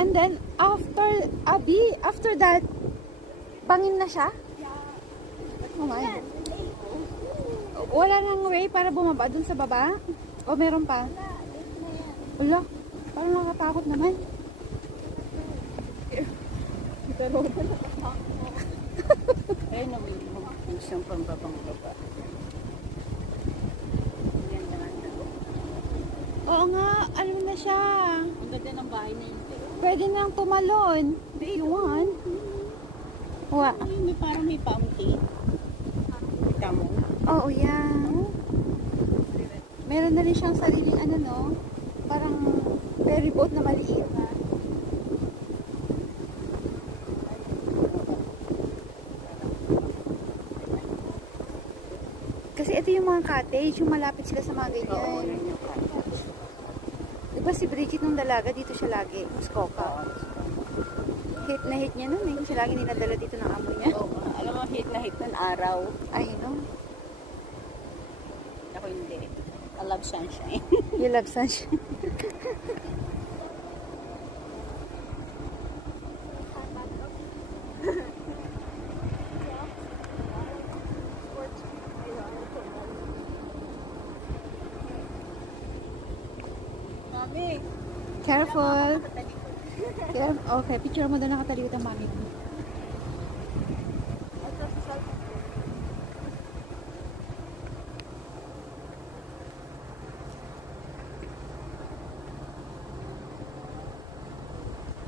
And then, after that, bangin na siya? Oh my. Wala nang way para bumaba dun sa baba? O meron pa? Wala. Parang nakatakot naman. Pero ay naman isang pambabang baba. Yan naman daw. Oo nga, ano na siya. Ang ganda ng bahay na yun. Pwede nang tumalon. Do you want? Wa. Ay, may parang may fountain. Kita mo? Oo, yan. Meron na rin siyang sariling ano, no? Parang ferry boat na maliit. Kasi ito yung mga cottage, yung malapit sila sa mga Oo, ganyan. yun yung cottage. Diba si Bridget nung dalaga, dito siya lagi, Muskoka. Hit na hit niya nun eh. Siya lagi ninadala dito ng amo niya. Oo, alam mo, hit na hit ng araw. Ay, no? Ako hindi. I love sunshine. You love sunshine. Mami, Careful. Okay, picture mo doon nakatalikod ang mami mo.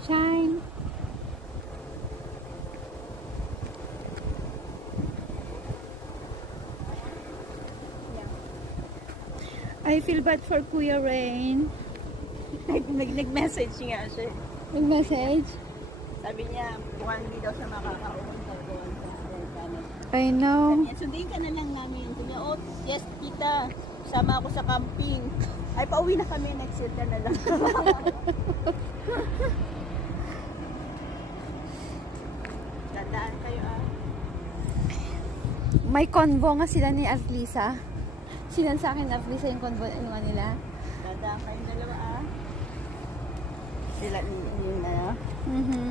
Shine. I feel bad for Kuya Rain. nag-message nga siya. Nag-message? Sabi niya, mukhang hindi daw siya makakauwi sa doon sa Amerikano. I know. Sabi niya, sundin ka na lang namin. Sabi niya, oh, yes, tita. Sama ako sa camping. Ay, pauwi na kami. Next year ka na lang. Dadaan kayo ah. May convo nga sila ni Artlisa. Sinan sa akin Artlisa yung convo ano nila. Dadaan kayong dalawa ah. Sila yung na. Mhm.